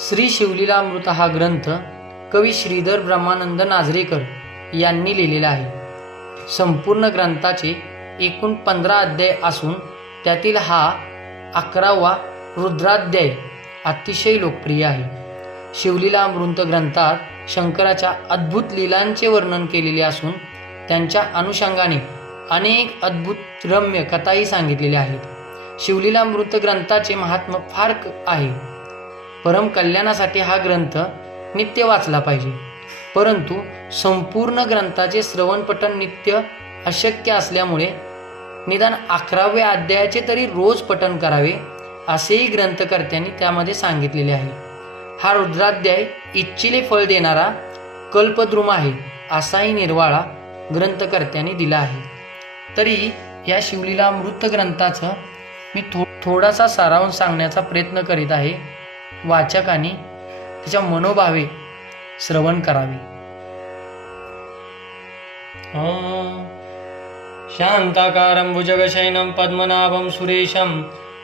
श्री शिवलीलामृत हा ग्रंथ कवी श्रीधर ब्रह्मानंद नाझरेकर यांनी लिहिलेला आहे। संपूर्ण ग्रंथाचे एकूण 15 अध्याय असून त्यातील हा 11वा रुद्राध्याय अतिशय लोकप्रिय आहे। शिवलीलामृत ग्रंथात शंकराच्या अद्भुत लीलांचे वर्णन केलेले असून त्यांच्या अनुषंगाने अनेक अद्भुत रम्य कथाही सांगितलेल्या आहेत। शिवलीलामृत ग्रंथाचे महात्म्य फार आहे। परम कल्याणासाठी हा ग्रंथ नित्य वाचला पाहिजे, परंतु संपूर्ण ग्रंथाचे श्रवण पठण नित्य अशक्य असल्यामुळे निदान 11व्या अध्यायाचे तरी रोज पठण करावे असेही ग्रंथकर्त्यांनी त्यामध्ये सांगितलेले आहे। हा रुद्राध्याय इच्छिले फळ देणारा कल्पद्रुम आहे असाही निर्वाळा ग्रंथकर्त्यांनी दिला आहे। तरी या शिवलीलामृत ग्रंथाचं मी थोडासा सारांश सांगण्याचा प्रयत्न करीत आहे। वाचकांनी त्याच्या मनोभावे श्रवण करावे। शांताकारं भुजगशयनं पद्मनाभं सुरेशं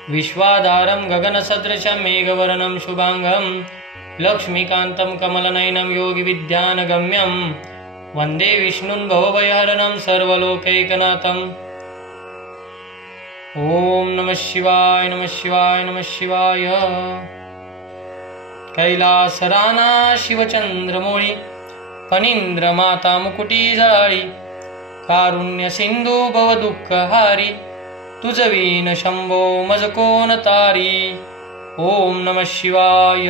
विश्वाधारं गगनसदृशं मेघवर्णं शुभांगं लक्ष्मीकान्तं कमलनयनं योगिविद्यानगम्यं वन्दे विष्णुं भवभयहरणं सर्वलोकैकनाथम्। ओम नमः शिवाय नमः शिवाय नमः शिवाय। कैलासराना शिवचंद्रमोळी फणींद्र माता मुकुटी जाळी कारुण्य सिंधू भव दुःखहारी तुझवीन शंभो मज कोण तारी। ओम नमः शिवाय।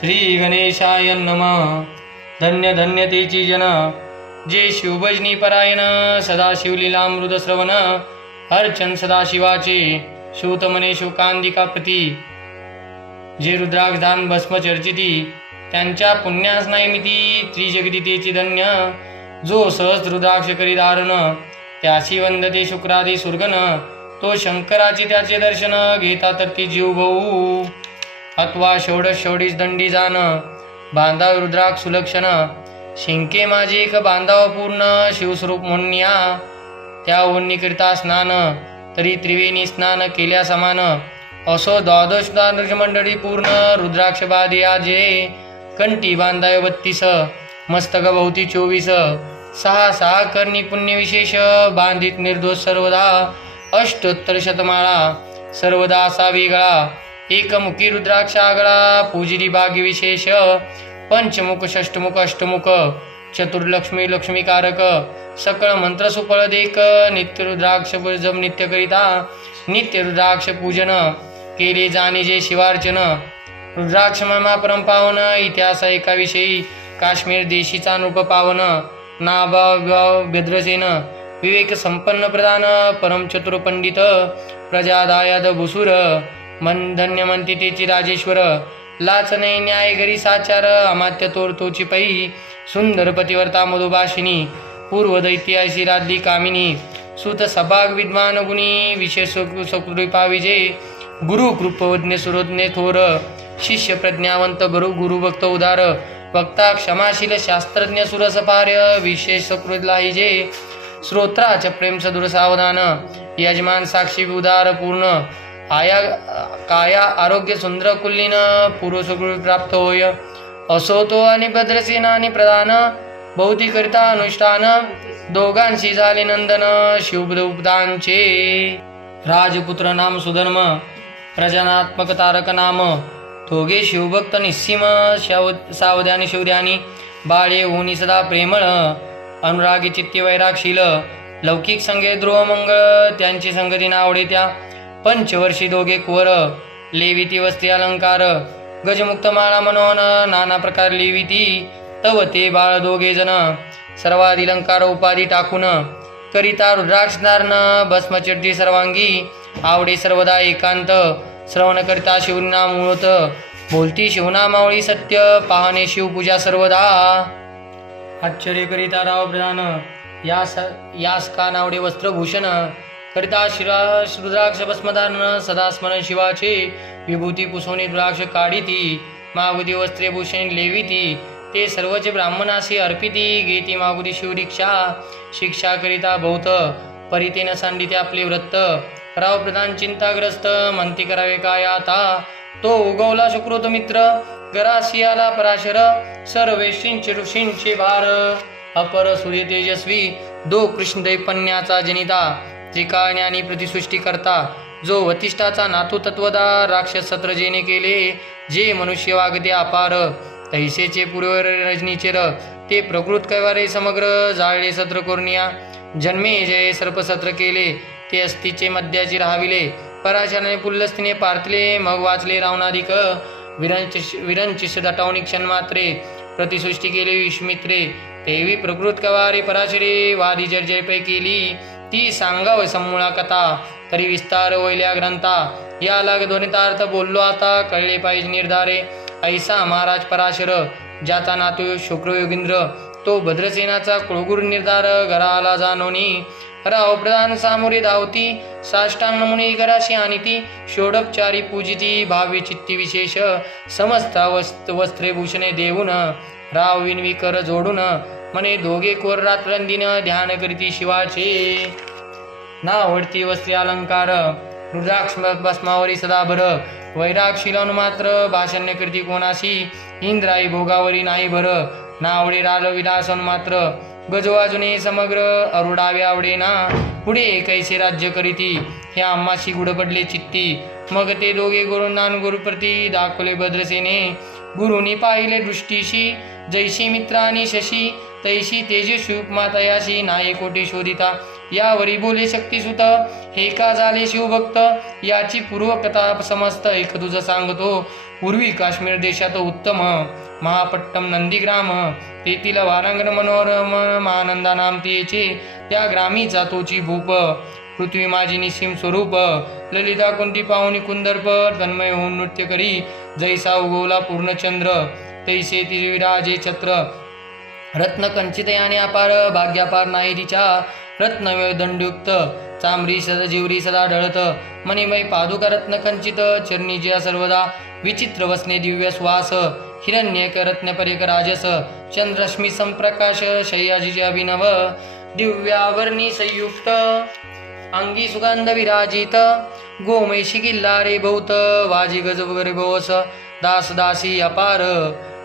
श्री गणेशाय नमः। धन्य धन्य तेची जन जे शिवभजनी परायण सदा शिवलीलामृत श्रवण अर्चन सदाशिवाचे शिवतमने शोकांतिका प्रती जे रुद्राक्षदान भस्म चर्चिती त्यांच्या पुण्यास नैमिती त्रिजगदितेची धन्य जो सहस्र रुद्राक्ष करी धारण त्याशी वंदते शुक्रादी सुरगण तो शंकराची त्याचे दर्शन घेता तर ती जीव भाऊ अथवा षोडश षोडीस दंडी जाण बांधाव रुद्राक्ष सुलक्षण शिंके माझे एक बांधाव पूर्ण शिवस्वरूप म्हणूया त्या ओढणीकरिता स्नान तरी त्रिवेणी स्नान केल्या समान असो द्वादश मंडळी पूर्ण रुद्राक्ष बाधी आजे कंठी बांधाय 32 मस्तक भोवती 24 सहा करणी पुण्य विशेष बांधित निर्दोष सर्वदा अष्टोत्तर शतमाळा सर्वदा असा वेगळा एकमुखी रुद्राक्ष आगळा पूजिली भाग्य विशेष पंचमुख षष्टमुख अष्टमुख चतुर्लक्ष्मी लक्ष्मीकारक सकळ मंत्र सुफळ देक नित्य रुद्राक्ष जप नित्य करिता नित्य रुद्राक्ष पूजन केले जाणे जे शिवार्चन रुद्राक्ष महिमा परम पावन इतिहास एका विषयी काश्मीर देशीचा नृप पावन नाभाव बेद्रसेन विवेक संपन्न प्रधान परम चतुर पंडित प्रजादायाद भुसूर मन धन्य मंतितेची राजेश्वर लाचने न्याय गरी साचार अमात्य तोर तोची पै सुंदर पतिवर्ता मधुभाषिनी पूर्व दैत्याशी राधली कामिनी सुत सभाग विद्वान गुणी विशेष सकृपा विजय गुरु कृपवज्ञ सुरोज्ञ थोर शिष्य प्रज्ञावंत गुरु भक्त उदार वक्ता क्षमाशील शास्त्रज्ञ सुरसपार्य विशेष सकृतलाही जे श्रोत्राच प्रेम सदुर सावधान यजमान साक्षी उदार पूर्ण आया काया आरोग्य सुंदर कुल्लीन पूर्व सुकृत प्राप्त होय असो तो आणि भद्रसेन आणि प्रधान भौतिकरिता अनुष्ठान दोघांशी झाले नंदन शिवबुद्धांचे राजपुत्र नाम सुधर्म प्रजनात्मक तारक नाम दोघे शिवभक्त निस्सीम सावधानी शौर्यानी बाळे होनी सदा प्रेमळ अनुरागी चित्ती वैरागशील लौकिक संगे ध्रुव मंगळ त्यांची संगती आवडे त्या पंचवर्षी दोघे कुवर लेविती वस्ती अलंकार गजमुक्त माळा मनोहन नाना प्रकार लेविती तव ते बाळ दोघे जन सर्वाधिलंकार उपाधी टाकून करिता रुद्राक्षधारण भस्मचड्डी सर्वांगी आवडे सर्वदा एकांत श्रवण करता शिवनाम मूळत बोलती शिवनामावळी सत्य पाहणे शिवपूजा सर्वदा आश्चर्य करिता राव प्रधान यास का नावडे वस्त्रभूषण करिता रुद्राक्ष भस्मधारण सदा स्मरण शिवाचे विभूती पुसवणी रुद्राक्ष काढिती मागुदी वस्त्रे भूषणी लेविती ते सर्वचे ब्राह्मणाशी अर्पिती घेती मागुदी शिवदीक्षा शिक्षा करिता भौत परितेन सांडिते आपले व्रत राव प्रधान चिंताग्रस्त म्हणती करावे काय आता. तो उगवला सुकृत मित्र गरासियाला पराशर सर्वेशींचे ऋषींचे भार. अपर सूर्य तेजस्वी दो कृष्ण दैपण्याचा जनिता त्रिकाळ आणि प्रतिसृष्टी करता जो वतिष्ठाचा नातू तत्वदा राक्षस सत्र जेने केले जे मनुष्य वागते अपार तैसेचे पूर्व रजनीचेर ते प्रकृत कैवारे समग्र जाळले सत्र कोर्निया जन्मे जय सर्पसत्र केले ते अस्तीचे मध्याची राहाविले पराशराने पुल्लस्तीने पार्थले मग वाचले रावणाधिक विरंचिस दटावणी क्षण मात्रे प्रतिसृष्टी केले विश्मित्रे तेवी प्रकृत कवारे पराशरे वादी जर्जय केली ती सांगाव समूळा कथा तरी विस्तार वैल्या ग्रंथा याला ध्वनितार्थ बोललो आता कळले पाहिजे निर्धारे. ऐसा महाराज पराशर ज्याचा नातू शुक्र योगींद्र तो भद्रसेनाचा कुळगुरु निर्धार घराला जाणोनी राव प्रधान सामोरे धावती साष्टांग मुनी घराशी आणिती षोडपचारी पूजिती भावी चित्ती विशेष समस्त वस्त्रे भूषणे देऊन राव विनवी कर जोडून मने दोघे कोर रात्रंदिन ध्यान करीती शिवाचे नावडती वस्त्री अलंकार रुद्राक्ष भस्मावरी सदाभर वैराग शिलावून मात्र भाषण्य करती कोणाशी इंद्राई भोगावरी नाही भर नावडे राल विलासन मात्र गजवाजुने समग्र अरुडावे आवडे ना पुढे कैसे राज्य करीती हे आम्हाशी गुढ पडले चित्ती. मग ते दोघे गुरुनान गुरुप्रती दाखवले भद्रसेने गुरुनी पाहिले दृष्टीशी जैशी मित्रानी शशी तैशी तेजस्वी उपमा तयाशी नाये कोटी शोधिता यावरी बोले शक्तिसुत हे का झाले शिवभक्त याची पूर्वकथा समस्त एक तुझं सांगतो. पूर्वी काश्मीर देशात उत्तम महापट्टम नंदीग्राम तेथील वारांगण मनोरम महानंदा नाम तेचे त्या ग्रामीचा तोची भूप पृथ्वी माझी निसीम स्वरूप ललिता कुंती पाहुणी कुंदर्प तन्मय होऊन नृत्य करी जैसा उगवला पूर्णचंद्र तैसे ती विराजे छत्र रत्न कंचित याने अपार भाग्यापार नाही तिच्या रत्न दंडयुक्त चांबरी सदा जिवरी सदा ढळत मणिमय पादुका रत्न कंचित चरणीच्या सर्वदा विचित्र वसने दिव्य श्वास हिरण्यक रत्नपरेक राजस चंद्रश्मी संप्रकाश शय्याजीचे अभिनव दिव्यावर्णी संयुक्त अंगी सुगंध विराजित गोमैशी किल्लारे भौत वाजी गज वगैरे भोस दास दासी अपार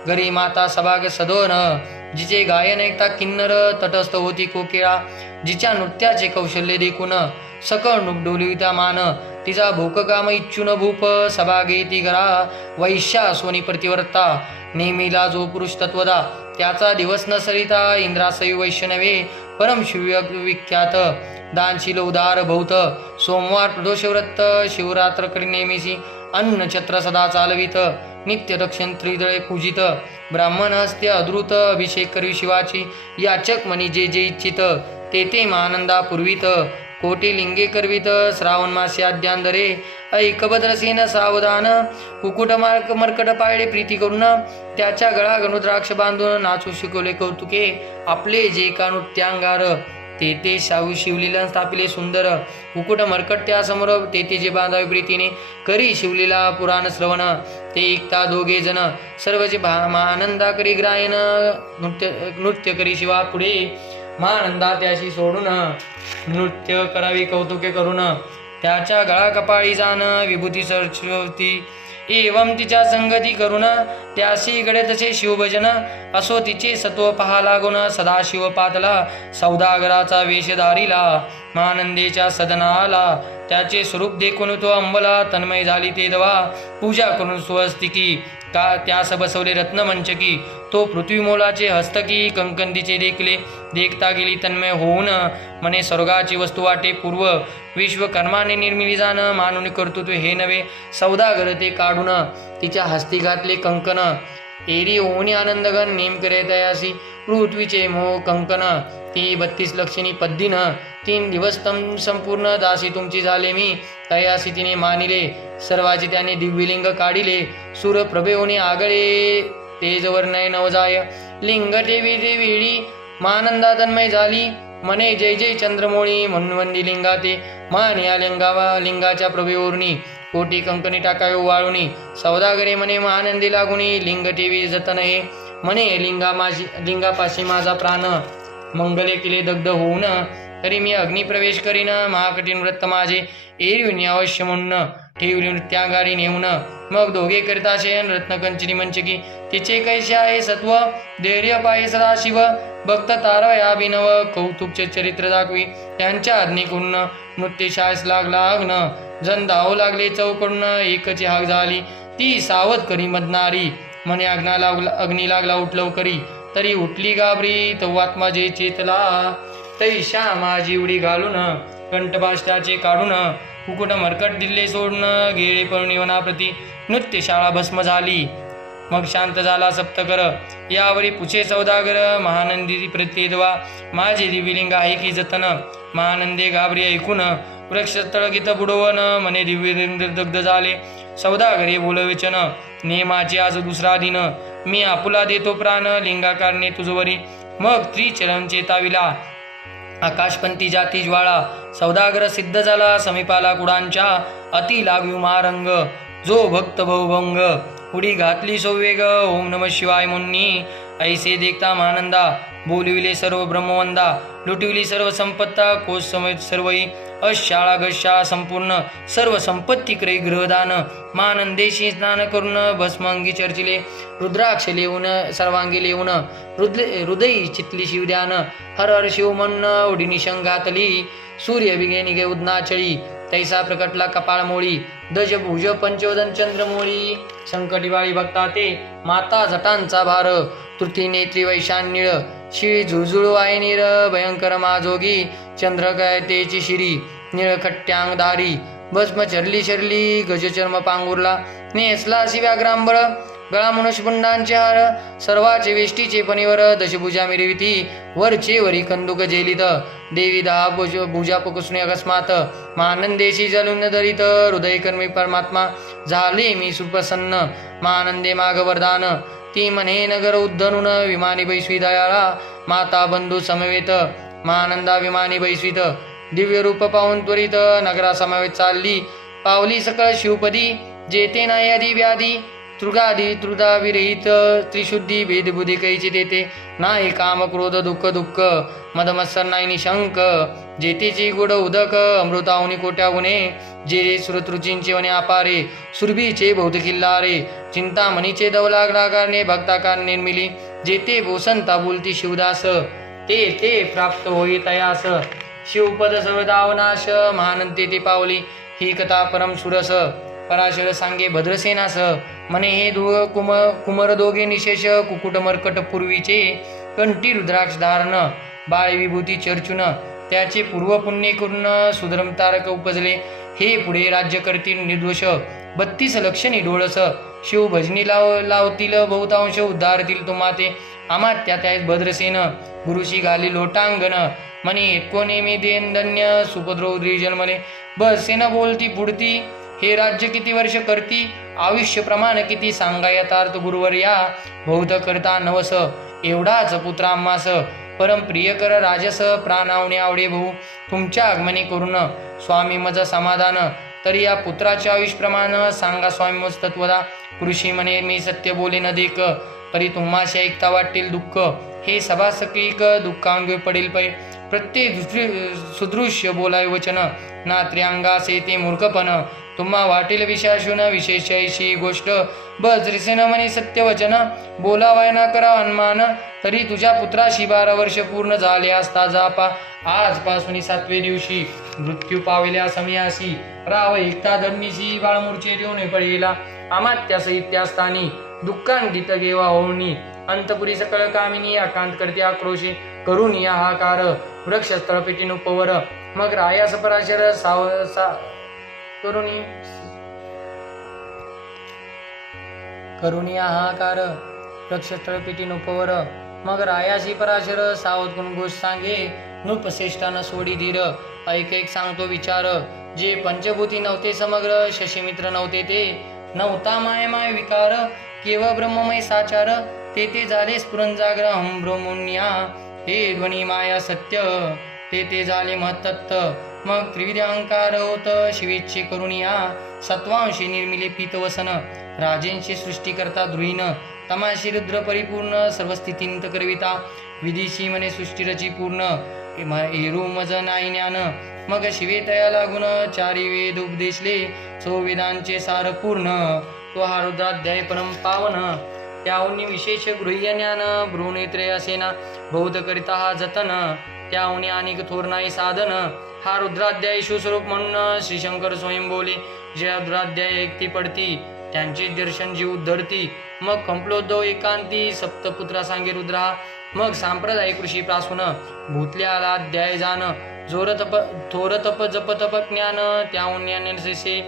गरी माता सभाग सदोन जिचे गायन ऐकता किन्नर तटस्थ होती कोकिळा जिच्या नृत्याचे कौशल्य देखून सकळ नुकडोलिता मान तिचा भूककाम इच्छुन भूप सभागेती घरा वैश्या सोनी प्रतिवर्ता नेमीला जो पुरुष तत्वदा त्याचा दिवस न सरिता इंद्रासयी वैष्णवे परमशिव विख्यात दानशील उदार भौत सोमवार प्रदोषव्रत शिवरात्र करी नेमीसी अन्न छत्र सदा चालवित नित्य दक्षिण त्रिदळे पूजित ब्राह्मण हस्ते अद्रुत अभिषेक करवी शिवाची याचक मनी जे जे इच्छित ते ते महानंदा पूर्वित कोटी लिंगे करवित श्रावण मासे आद्यांदरे ऐकभद्रसेन सावधान कुकुट मर्कट पाळले प्रीती करून त्याच्या गळा गणुद्राक्ष बांधून नाचू शिकवले कौतुके आपले जे का नृत्यांगार ते ते शाहू शिवलीला स्थापिले सुंदर कुकुट मर्कट त्या समोर ते जे बांधावे प्रीतीने करी शिवलीला पुराण श्रवण ते ऐकता दोघे जण सर्वचे महानंदा करी ग्रायन नृत्य करी शिवा पुढे महानंदा त्याशी सोडून नृत्य करावी कौतुके करून त्याच्या गळा कपाळी जाण विभूती सरस्वती एवं तिच्या संगती करून त्याशी गडे तसे शिवभजन असो तिचे सत्व पहा लागून सदाशिव पातला सौदागराचा वेश धारिला महानंदेच्या सदनाला त्याचे स्वरूप देखून तो अंबला तन्मय झाली ते दवा पूजा करून स्वस्तिकी का त्यास बसवले रत्नमंचकी तो पृथ्वी मोलाचे हस्तकी कंकंदीचे देखले देखता गेली तन्मय होऊन मने स्वर्गाची वस्तू वाटे पूर्व विश्वकर्माने निर्मिली जाण मानून कर्तृत्व हे नव्हे सौदागर ते काढून तिच्या हस्ती घातले कंकन एरी होऊनी आनंदगण नेम करे तयासी पृथ्वीचे मोह कंकन ती 32 लक्षणी पद्दीन 3 दिवस तम संपूर्ण दासी तुमची झाले मी तयासी तिने मानिले सर्वाची त्याने दिव्यलिंग काढिले सूर प्रभेवनी आगळे तेजवर नय नवजाय लिंग ठेवी ते वेळी मानंदा तन्मय झाली मने जय जय चंद्रमोळी म्हणून वंदी लिंगाते मान या लिंगाच्या प्रभेवरणी कोटी कंकणी टाकावे वाळुनी सौदागरे मने आनंदी लागुनी लिंग ठेवी जतन हे मने लिंगापाशी माझा प्राण मंगले केले दग्ध होऊन तरी मी अग्निप्रवेश करीन. महाकठीण व्रत माझे एरविणी अवश्य म्हणून ठेवली नृत्यांगारी नेऊन. मग दोघे करिता शयन रत्नकंचनी मंचकी. तिचे कैसे आहे सत्व धैर्य पाये सदाशिव. भक्त तारयाभिनव कौतुकचे चरित्र दाखवी. त्यांच्या आज्ञेकडून नृत्यशाळेस लागला अग्न. जण धावू लागले चौकडून. एकची हाक झाली ती सावध करी मदनारी. म्हणे अग्नी लागला उठलव करी. तरी उठली गाबरी तवात्मा जे चेतला. तै श्यामा जीवडी घालून कंठपाष्ट्याचे काढून. कुकुट मरकट दिल्ले सोडून गेळे परिणिवनाप्रती नृत्यशाळा भस्म झाली. मग शांत झाला सप्तकर. यावरी पुछे सौदागर. महानंदी प्रत्येदवा माझे दिव्यलिंग आहे की जतन. महानंदे घाबरी ऐकून वृक्षस्थळ गीत बुडवण. म्हणे दिव्य दग्ध झाले सौदागरे बोलवेचन. नेमाचे आज दुसरा दिन मी आपुला देतो प्राण. लिंगाकारणे तुझवरी मग त्रिचरण चेताविला. आकाशपंथी जाती ज्वाळा सौदागर सिद्ध झाला. समीपाला कुडांच्या अति लागू महारंग. जो भक्त भवभंग उडी घातली सौवेग. ओम नम शिवाय मुन्नी ऐसे देखता महानंदा. बोलविले सर्व ब्रह्मवंदा. लुटविली सर्व संपत्ता. कोश समेत सर्वई अशाळा गशाळा संपूर्ण. सर्व संपत्ती क्रय गृहदान. महानंदेशी स्नान करून भस्मांगी चर्चिले. रुद्राक्ष लेऊन सर्वांगी लेऊन हृदयी चितली शिवध्यान. हर हर शिव म्हणून उडी निशंग घातली. सूर्य बिगे निगे उदनाचळी. तैसा प्रकटला कपाळ मोळी. दश भुज पंचवदन चंद्रमोळी. संकटिवाळी भक्ता ते माता जटांचा भार. तृती नेत्री वैशान्य शिळी झुळझुळू आहे नीर. भयंकर माजोगी चंद्रकायतेची शिरी. निळखट्ट्यांग दारी भस्म चरली शरली. गजचर्म पांगुरला नेसला व्याघ्रांबर. गळा मनुष्यपुंडांचे हार. सर्वाचे वेष्टीचे पणीवर. दशभुजा मिरविती वरचे वरी कंदुक जेलित. देवी दहा भुजा पुकुसणे अकस्मात. महानंदेशी जलून दरित. हृदयकर्मी परमात्मा झाले मी सुप्रसन्न. महानंदे माग वरदान ती म्हणे नगर उद्धनून. विमानी बैसवी दयाळा माता बंधू समवेत. महानंदा विमानी बैसवीत दिव्य रूप पाहून त्वरित. नगरा समवेत चालली पावली सकळ शिवपदी. जेते नाही आधी व्याधी तृगादी तृदा विरहित. त्रिशुद्धी भेदबुधी कैची देते नाही काम क्रोध दुःख दुःख. मदमत्सर नाही निशंक. जेतेची गुड उदक अमृताहुनी कोट्या गुणे. जे सुरतृचींचे वने अपारे. सुरभीचे बौद्ध किल्लारे. चिंतामणीचे दवलाकारणे भक्ताकार निर्मिली. जेते बोसंता बोलती शिवदास ते ते प्राप्त होई तयास. शिवपद सर्वदावनाश महानंते ते पावली. ही कथा परम सुरस. पराशर सांगे भद्रसेनास. म्हणे हे कुमर दोघे निशेष. कुकुट मरकट पूर्वीचे कंठी रुद्राक्ष धारण. बाळ विभूती चर्चून त्याचे पूर्व पुण्य करून सुधर्म तारक उपजले. हे पुढे राज्य करतील निर्दोष. 32 लक्षणी डोळस. शिव भजनी लावतील बहुतांश उद्धारतील तुम्हा ते. अमात्या त्यात भद्रसेन गुरुशी घाली लोटांगण. म्हणे कोणे मी देन धन्य सुपद्रौद्री जन्मले. बसेन बोलती पुढती हे राज्य किती वर्ष करती. आयुष्य प्रमाण किती सांगा यथार्थ गुरुवर्या. बहुत करता नवस एवढाच पुत्र आम्हास. परम प्रिय कर राजस प्राणावणे आवडे भाऊ. तुमच्या आगमने करून स्वामी मज समाधान. तरी या पुत्राचे आयुष्य प्रमाण सांगा स्वामी मज तत्वदा. कृषी म्हणे मी सत्य बोले न देक. परी तुम्हाशी ऐकता वाटेल दुःख. हे सभा सकळीक दुःखांगे पडेल पै. प्रत्येक सुदृश्य बोलाय वचन. ना त्र्यांगासे ते मूर्खपण. तुम्हा वाटेल विशाशून विशेष ऐशी गोष्ट. बजरिसेन म्हणे सत्यवचन. बोलावाय ना करा अनुमान. तरी तुझ्या पुत्राशी 12 वर्ष पूर्ण झाले असता जापा. आजपासून 7व्या दिवशी मृत्यू पाविल्या समयासी. राव एकता धर्मीशी बाळमूर्छे देऊन पडेला. अमात्या सहित त्या स्थानी दुःखांदित गेवा होणी. अंतपुरी सकळ कामिनी अकांत करते आक्रोशी. करून या हाकार वृक्षस्थळ पेटी उपवर. मग रायास पराशर करुणी हाकार वृक्षस्थळ पेटी उपवर. मग रायासी पराशर सावध करून गोष्ट सांगे. नृपश्रेष्ठान सोडी धीर. ऐक ऐक सांगतो विचार. जे पंचभूती नव्हते समग्र. शशीमित्र नव्हते ते. नव्हता माय माय विकार. केवळ ब्रह्ममय साचार. ते ते झाले स्फुरन जागर. हम ब्रह्मण्या हे ध्वनी माया सत्य. ते ते झाले महत्तत्व. मग त्रिविध अहंकार होत शिवेच्छे करुणिया. सत्वांशी निर्मिले पीतवसन. राजेंची सृष्टी करता द्रुहीन. तमाशी रुद्र परिपूर्ण सर्व स्थितींत करविता. विधीशी म्हणे सृष्टी रची पूर्ण. एरू मज नाही ज्ञान मग शिवे तया लागून चारी वेद उपदेशले वेदांचे सार पूर्ण तो हा रुद्राध्याय परम पावन त्याहून विशेष गृह्य ज्ञान भ्रूनेत्रे असेना बौद्ध करिता हा जतन त्याहून अनेक थोर नाही साधन हा रुद्राध्याय शिवस्वरूप म्हणून श्री शंकर स्वयं बोले जे रुद्राध्याय ऐकती पडती त्यांचे दर्शन जीव धरती मग कंपलोद्भव एकांती सप्तपुत्रा सांगे रुद्रा मग सांप्रदायिक ऋषी प्रासून भूतल्याला अध्याय जाण थोर तप जप तप ज्ञान त्याहून ज्ञानसे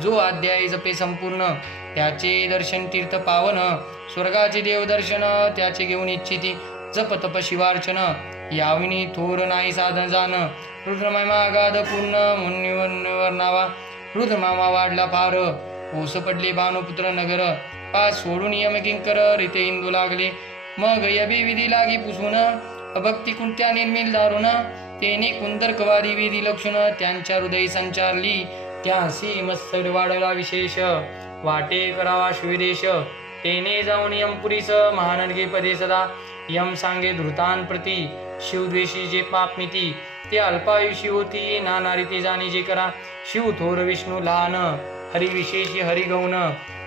जो अध्याय जपे संपूर्ण त्याचे दर्शन तीर्थ पावन स्वर्गाचे देव दर्शन त्याचे घेऊन इच्छिती जप तप शिवार्चन याविनी थोर नाही साधन जाण रुद्रमामा अगाध पूर्ण मुनिवर्णावा रुद्रमामा वाढला फार ओस पडले भानुपुत्र नगर पास सोडून यम किंकर रिते इंदू लागले मग यबी विधी लागी पुसून अभक्ती कुंत्या निर्मिल दारुण तेने कुंदरकवादी विधी लक्षण त्यांच्या हृदय संचारली त्यासी मत्सर वाढला विशेष वाटे करावा शिवदेश तेने जाऊन यमपुरीस महानर्गे पदे सदा यम सांगे धृतान प्रती शिवद्वेषी जे पाप मिती ते अल्पायुषी होती नाना रीती जाणी जे करा शिव थोर विष्णू लहान हरी विशेषी हरी गौन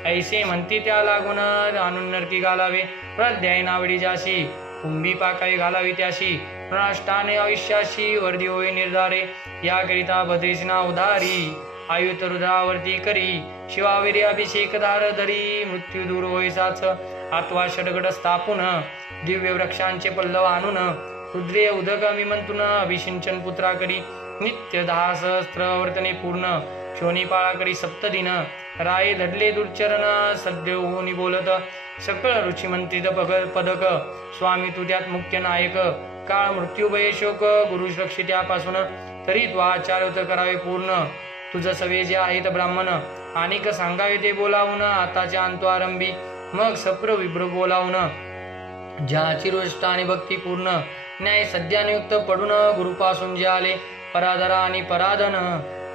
ऐसे म्हणती त्या लागून आणून नरकी घालावे प्रध्याय नावडी जाशी कुंभी पाकावी घालावी त्याशी प्रणाष्टाने आयुष्याशी वर्दी होई निर्धारे याकरिता भद्रेशना उधारी आयुत रुद्रावर्ती करी शिवाविरी अभिषेक धार धरी मृत्यू दूर होई साच आत्वा षडगड स्थापून दिव्य वृक्षांचे पल्लव आणून रुद्रे उदक विमंतून अभिषिंचन पुत्रा करी नित्य 10 सहस्त्र वर्तने पूर्ण शोनिपाळा करी सप्तदिन राये धडले दुर्चरण सद्य होनी बोलत सकळ रुचिमंत्रित पदक स्वामी तू त्यात मुख्य नायक काळ मृत्यू भय शोक गुरु रक्षी त्यापासून तरी तो आचार्य करावे पूर्ण तुझ सवे जे आहेत ब्राह्मण अनेक सांगावे ते बोलावून आताच्या अंतो आरंभी मग सप्र विभ्र बोलावून ज्याची रोष्ट आणि भक्ती पूर्ण न्याय सध्यानियुक्त पडून गुरुपासून जे आले पराधरा आणि पराधन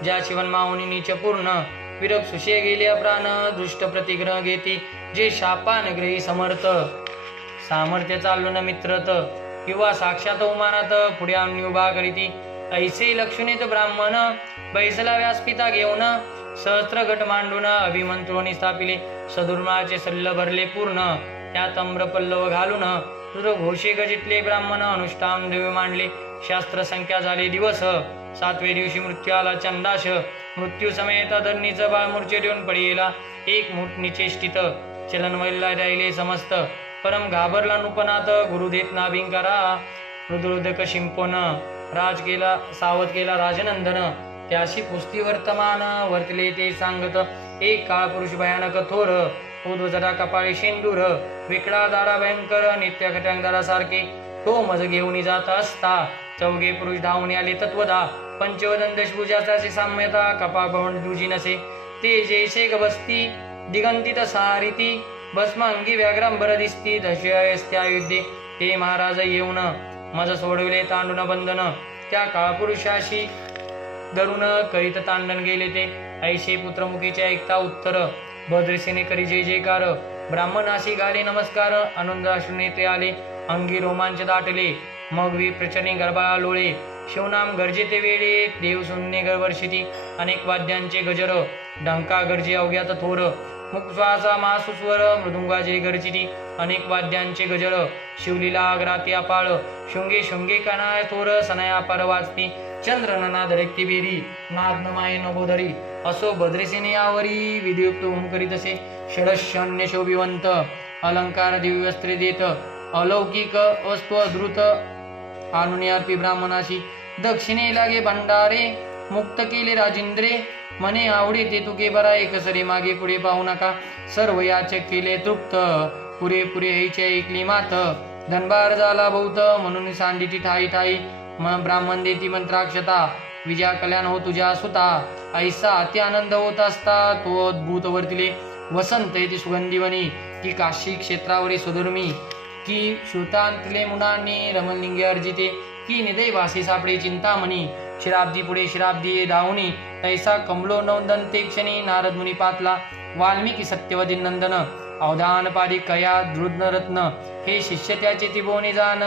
ज्या शिवन्माऊनी नीच पूर्ण विरक सुशे गेले प्राण दृष्ट प्रतिग्रह घेती जे शापान ग्रही समर्थ सामर्थ्य चालून मित्रत किंवा साक्षात उमानात पुढे आम्ही उभा करीती ऐसे लक्षणित ब्राह्मण बैसला व्यासपिता घेऊन सहस्त्र गट मांडून अभिमंत्रोनी स्थापिले सदुर्माचे सल्ल भरले पूर्ण त्यात अम्र पल्लव घालून रुद्र घोषे गजितले ब्राह्मण अनुष्ठान देव मांडले शास्त्र संख्या झाले दिवस 7वे दिवशी मृत्यू आला चंडाश मृत्यू समेत धरणीचं बाळ मूर्छेत येऊन पडिला एक मूठ निचेष्टित चलन वैला राहिले समस्त परम घाबरला नृपनाथ गुरु देत नाभिंकारा रुद्रोदक शिंपोन राज केला सावध केला राजनंदन त्याशी पुस्ती वर्तमान वर्तले ते सांगत एक काळ पुरुष भयानक थोर उद्वजरा कपाळी शेंदूर विकडा दारा भयंकर नित्य खटंगदारा सारखे तो मज घेऊन जात असता चौघे पुरुष धावून आले तत्वदा पंचवदन दशभुजाची साम्यता कपा भवन दुजी नसे ते जैसे बसती दिगंतित सारिती भस्म अंगी व्याघ्रांबर दिसती दशयस्त्या युद्धे ते महाराज येऊन मज सोडविले तांडून बंधन त्या काळपुरुषाशी धरून करीत तांडण गेले ते ऐशे पुत्रमुखीच्या ऐकता उत्तर भद्रसेने करी जय जयकार ब्राह्मणाशी गाले नमस्कार आनंदाश्रू ते आले अंगी रोमांच दाटले मग प्रचंडी गरबाळा लोळे शिवनाम गरजे ते वेळे देव शून्य गर्वर्षिती अनेक वाद्यांचे गजर डंका गरजे अवघ्यात थोर मुक्श्वासा मासुस्वर मृदुंगाचे गरजिती अनेक वाद्यांचे गजर शिवलीला अग्राती अपाळ शुंगे शुंगे कणाय थोर सनया पार वाचती चंद्रनना धडकती बेरी नाद नमाय नभोधरी असो भद्रेसेने यावरी विधियुक्त होम करीत असे षडशन्य शोभिवंत अलंकार दिव्य वस्त्रे देत अलौकिक वस्तू अद्रुत आणून अर्पी ब्राह्मणाशी दक्षिणे लागे भंडारे मुक्त केले राजेंद्रे मने आवडे ते तुके बरा एकसरे मागे पुढे पाहू नका सर्व याचक केले तृप्त पुरेपुरे हैचे ऐकली मात धनभार झाला बहुत म्हणून सांडिती ठाई ठाई ब्राह्मण देती मंत्राक्षता विजया कल्याण हो तुझ्या सुता ऐसा अति आनंद होत असता तो अद्भुत वर्तिले वसंत येते सुगंधीवनी की काशी क्षेत्रावरी सुदुर्मी की श्रुतांतले मुनांनी रमलिंगे अर्जिते की निदय वासी सापडे चिंतामणी शिराब्दी पुढे शिराब्दी धावणी तैसा कमलो नवदन ते क्षणी नारद मुनी पातला वाल्मिकी सत्यवती नंदन अवधान पादी कया दृढ रत्न हे शिष्य त्याचे तिबोनी जाण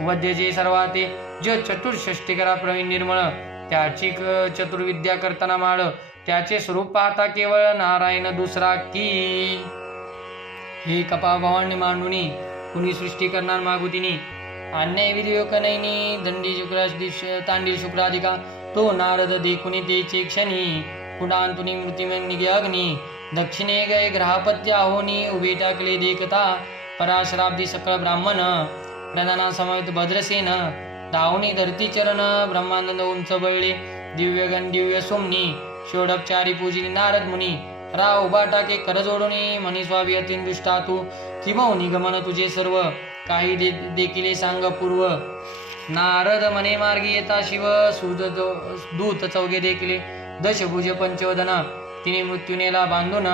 वद्य जे सर्वाते ज चतुष्षष्टी करा प्रवीण निर्मळ, त्याची चतुर्विद्या करताना माळ, त्याचे स्वरूप पाहता केवळ नारायण दुसरा की. हे कपा भवानी मांडुनी, कुणी सृष्टी करणार मागुतिनी, अन्याय विधियोग नैनी, दंडी शुक्रादिश तांडी शुक्राधिका, तो नारद देखुनी तेचे क्षणी, कुडांतुनी मृत्युमेन निगे अग्नी, दक्षिणे गए ग्रहापत्य आहोनी, उभे टाकले देखता पराशराब्दी सकळ ब्राह्मण, प्रधाना समेत भद्रसेन, दावणी धरती चरण, ब्रह्मानंद उंच बळले, दिव्यगण दिव्य सोमनी, षोडपचारी पूजिली नारद मुनी, राव उभा टाके कर जोडुनी, मनी स्वाभी अतीन दुष्टा तू, किमो निगमन तुझे सर्व, काही देखिले सांग पूर्व. नारद मने मार्गी येता शिव, दूत चौघे देखिले, दशभुज पंचवदन, तिने मृत्यू नेला बांधून,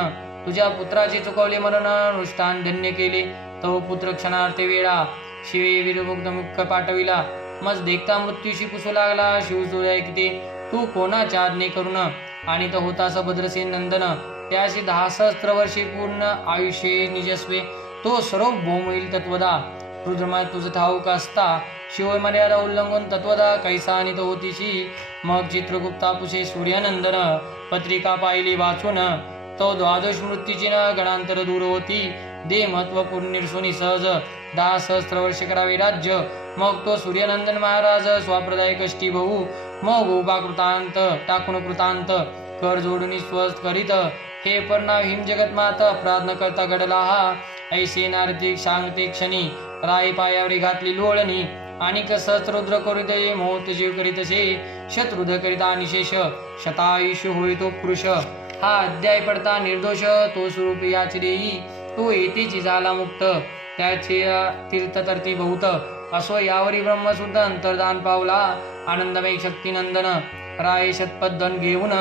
तुझ्या पुत्राचे चुकवले मरण, अनुष्ठान धन्य केले, तो पुत्र क्षणार्थे वेळा, शिवे विरमुग्ध मुख पाठविला, मज देखता मृत्यूशी पुसू लागला, शिव ऐकते तू कोणाच्या आज्ञे करून, आणि तो होतास भद्रसेन नंदन, त्याशी 10 सहस्त्र वर्षे पूर्ण आयुष्य निजस्वे, तो सर्व भौमईल तत्वदा, रुद्रमा तुझ ठाऊक असता, शिव मर्यादा उल्लंघून तत्वदा, कैसा आणि तो होतीशी, मग चित्रगुप्ता पुसे सूर्यनंदन, पत्रिका पाहिली वाचून, तो द्वादश मृत्यूची न गणांतर दूर होती, दे महत्वपूर्ण निर्सुनी सहज, 10 सहस्त्र वर्ष करावे राज्य, मग तो सूर्यनंदन महाराज, स्वाप्रदाय कष्टी भाऊ, मग उभा कृतांत टाकून कृतांत, कर जोडून स्वस्थ करीत, हे परनाव हिम जगत माता, अपराध न करता घडला हा, ऐसे नारदी सांगते क्षणी, राई पायावरी घातली लोळणी, आणि सहस्रुद्र करीत मोहत जीव करीतसे, शत्रुध करिता निशेष, शतायुष्य होय तो पुरुष, हा अध्याय पडता निर्दोष, तो स्वरूप याची देही, तो येतेची झाला मुक्त, त्याचे तीर्थतर्ती बहुत, असो यावरी ब्रह्मसुद्ध अंतर्धान पावला, आनंदमय शक्तीनंदन, राय शतपद्धन घेऊन,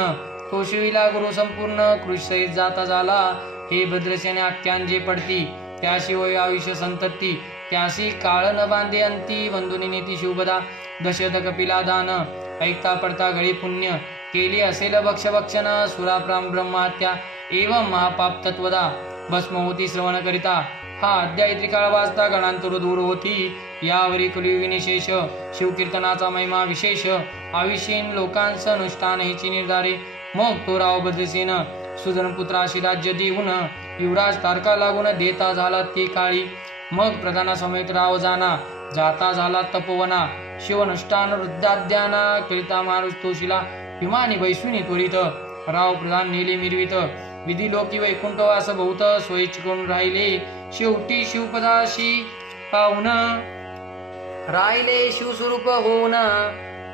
तो शिविला गुरु संपूर्ण, कृषसहित जाता झाला, हे भद्रसेने आख्यान जे पडती, त्याशी होय आयुष्य संतती, त्याशी काळ न बांधे अंती, बंधुनी नेती शिवबदा, दशरथ कपिला दान, ऐकता पडता गळी पुण्य, केली असेल भक्षण, सुराप्राम ब्रह्महत्या, एवं महापाप तत्वदा, भस्म होती श्रवण करिता, हा अध्याय त्रिकाळ वाचता गणांतर दूर होती, यावरी कलियुगी निशेष, शिवकीर्तनाचा महिमा विशेष, आयुष्यीन लोकांच अनुष्ठान हेची निर्धारे, मग तो राव भद्रसेन, सुजन पुत्राशी राज्य देऊन, युवराज तारका लागून देता झाला ते काळी, मग प्रधाना समेत राव जाता झाला तपोवना, शिवनुष्ठान वृद्धाद्याना करिता मारुष तोशिला, विमानी वैश्विनी त्वरित, राव प्रधान नेले मिरवित, विधी लोकी वैकुंठवास बहुत, स्वैच्छिकून राहिले, शेवटी शिवपदाशी पाहुन, राहिले शिवस्वरूप होऊन,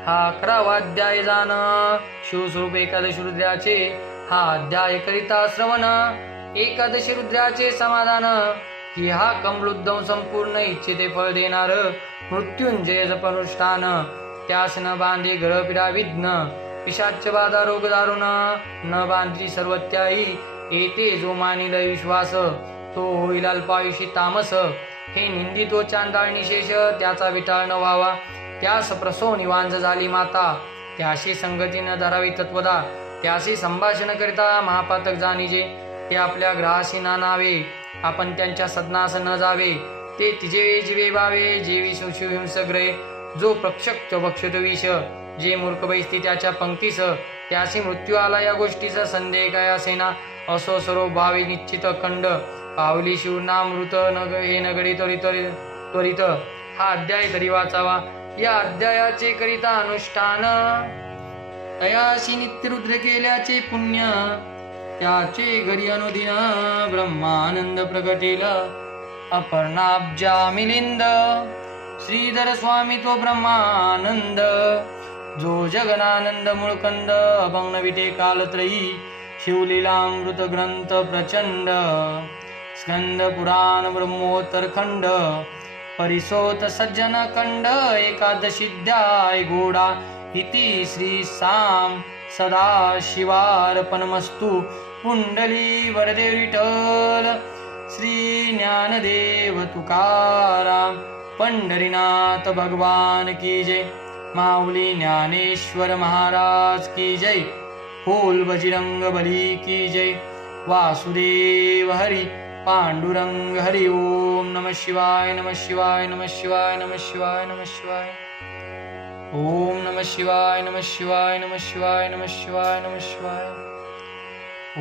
हा 11वा अध्याय जाण, शिवस्वरूप एकादशी रुद्राचे, हा अध्याय करिता श्रवण, एकादशी रुद्राचे समाधान, की हा कमलोद्गम संपूर्ण इच्छिते फळ देणार, मृत्युंजय जपनुष्ठान, त्यास न बांधे ग्रह पिडा विघ्न, पिशाच बाधा रोग दारुण, न बांधली सर्वत्याई, येते जो मानिल विश्वास, तो होईल अल्पायुषी तामस, हे निंदी तो चांदाळ निशेष, त्याचा विटाळ न व्हावा, त्यास प्रसव निवांज झाली माता, त्याशी संगती न धरावी तत्वदा, त्याशी संभाषण करिता महापातक जाणीजे, ते आपल्या ग्रहाशी ना नावे, आपण त्यांच्या सदनास न जावे, ते तिजे जीवे भावे, जे विषहिंस ग्रहे, जो प्रक्षक भक्षित विष, जे मूर्ख बैसती त्याच्या पंक्तीस, त्याशी मृत्यू आला या गोष्टीचा संदेह काय असेना, असो सर्व भावे निश्चित खंड, पावली शिवनामृत नग हे नगडी त्वरित, हा अध्याय तरी वाचावा, या अध्यायाचे करिता अनुष्ठान, तयाशी नित्यरुद्र केल्याचे पुण्य, त्याचे घरी अनुदिन ब्रह्मानंद प्रगटेल, अपर्णाब्जा मिलिंद, श्रीधर स्वामी तो ब्रह्मानंद, जो जगनानंद मूळकंद, अभंग विटे कालत्रयी, शिवलीलामृत ग्रंथ प्रचंड, स्कंद पुराण ब्रह्मोत्तरखंड, परिसोत सज्जन कंड, एकादशीध्याय घोडा, इति श्री साम सदा शिवार्पणमस्तु, पुंडली वरदे विठ्ठल, श्री ज्ञानदेव तुकाराम, पंढरीनाथ भगवान की जय, माऊली ज्ञानेश्वर महाराज की जय, बोल बजरंग बली की जय, वासुदेव हरी पांडुरंग हरि ओम नमः शिवाय नमः शिवाय नमः शिवाय नमः शिवाय नमः शिवाय. ओम नमः शिवाय नमः शिवाय नमः शिवाय नमः शिवाय नमः शिवाय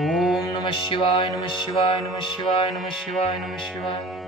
ओम नमः शिवाय नमः शिवाय नमः शिवाय नमः शिवाय नमः शिवाय